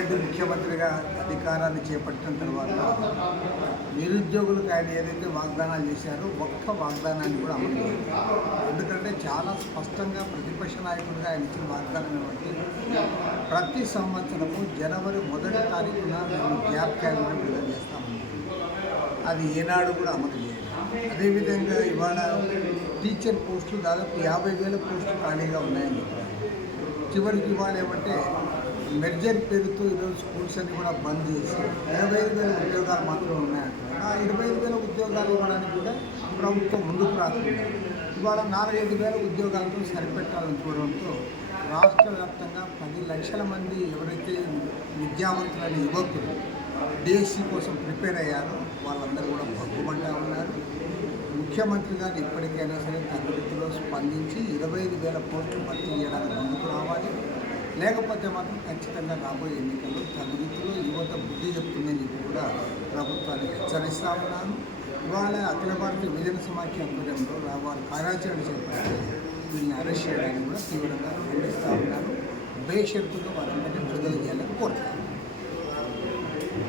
రెడ్డి ముఖ్యమంత్రిగా అధికారాన్ని చేపట్టిన తర్వాత నిరుద్యోగులకు ఆయన ఏదైతే వాగ్దానాలు చేశారో ఒక్క వాగ్దానాన్ని కూడా అమలు చేయలేదు. ఎందుకంటే చాలా స్పష్టంగా ప్రతిపక్ష నాయకుడిగా ఆయన ఇచ్చిన వాగ్దానం ఏమంటే ప్రతి సంవత్సరము జనవరి మొదటి తారీఖున మేము గ్యాప్ క్యాలెండర్ విడుదల చేస్తామని అది ఏనాడు కూడా అమలు చేయాలి అదేవిధంగా ఇవాళ టీచర్ పోస్టులు దాదాపు యాభై వేల పోస్టులు ఖాళీగా ఉన్నాయని చివరికి ఇవాళ ఏమంటే మెర్జర్ పేరుతో ఈరోజు స్కూల్స్ అన్ని కూడా బంద్ చేసి ఇరవై ఐదు వేల ఉద్యోగాలు మాత్రం ఉన్నాయంటున్నారు. ఆ ఇరవై ఐదు వేల ఉద్యోగాలు ఇవ్వడానికి కూడా ప్రభుత్వం ముందుకు రాస్తుంది ఇవాళ నాలుగైదు వేల ఉద్యోగాలతో సరిపెట్టాలని చూడడంతో రాష్ట్ర వ్యాప్తంగా పది లక్షల మంది ఎవరైతే విద్యావంతులైన యువకులు డిఎస్సి కోసం ప్రిపేర్ అయ్యారో వాళ్ళందరూ కూడా భగ్గుమంటా ఉన్నారు. ముఖ్యమంత్రి గారు ఇప్పటికైనా సరే తగ్గుతులో స్పందించి ఇరవై ఐదు వేల పోస్టులు భర్తీ చేయడానికి లేకపోతే మాత్రం ఖచ్చితంగా రాబోయే ఎన్నికల్లో తగ్గుతులో యువత బుద్ధి చెప్తుందని చెప్పి కూడా ప్రభుత్వాన్ని హెచ్చరిస్తా ఉన్నాను. ఇవాళ అఖిల భారతీయ విజన సమాఖ్య ఆధ్వర్యంలో వారు కార్యాచరణ చేపట్టి వీళ్ళని అరెస్ట్ చేయడానికి కూడా తీవ్రంగా ఖండిస్తూ ఉన్నాను. బేషరతుగా వారందరినీ విడుదల చేయాలని కోరుతాను